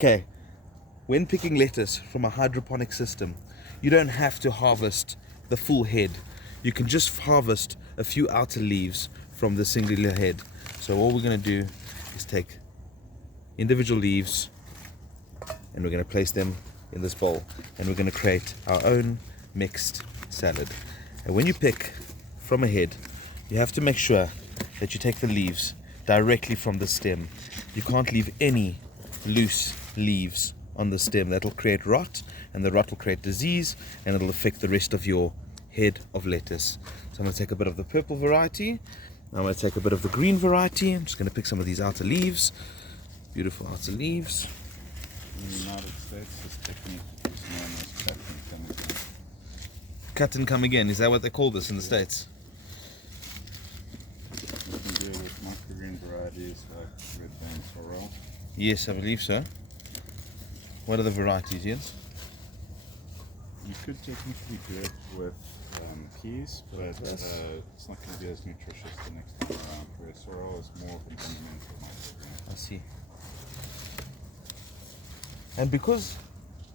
Okay, when picking lettuce from a hydroponic system, you don't have to harvest the full head. You can just harvest a few outer leaves from the singular head. So all we're going to do is take individual leaves and we're going to place them in this bowl, and we're going to create our own mixed salad. And when you pick from a head, you have to make sure that you take the leaves directly from the stem. You can't leave any loose leaves on the stem. That'll create rot, and the rot will create disease, and it'll affect the rest of your head of lettuce. So I'm going to take a bit of the purple variety. I'm going to take a bit of the green variety. I'm just going to pick some of these outer leaves. Beautiful outer leaves. In the United States, this technique is known as cut and come again. Cut and come again, is that what they call this in the States? You can do it with microgreen varieties like red vein sorrel. Yes, I believe so. What are the varieties, Jens? You could technically do it with peas, but it's not going to be as nutritious the next time around, where sorrel is more of an ornamental microgreen. I see. And because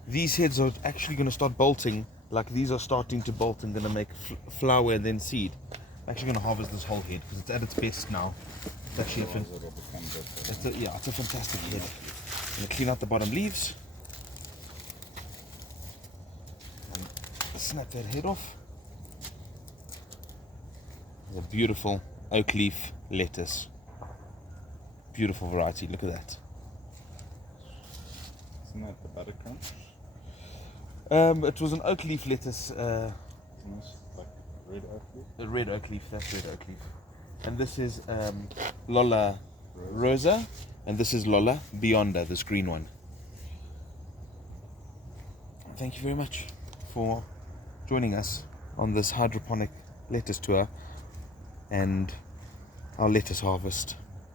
these heads are actually going to start bolting, like these are starting to bolt and going to make flower and then seed, I'm actually going to harvest this whole head because it's at its best now. It's actually it's a fantastic head. I'm going to clean out the bottom leaves and snap that head off. It's a beautiful oak leaf lettuce. Beautiful variety, look at that. Isn't that the butter crunch? It was an oak leaf lettuce. Isn't this like red oak leaf? A red oak leaf, that's red oak leaf. And this is Lola Rosa, and this is Lola Beyonda, this green one. Thank you very much for joining us on this hydroponic lettuce tour and our lettuce harvest.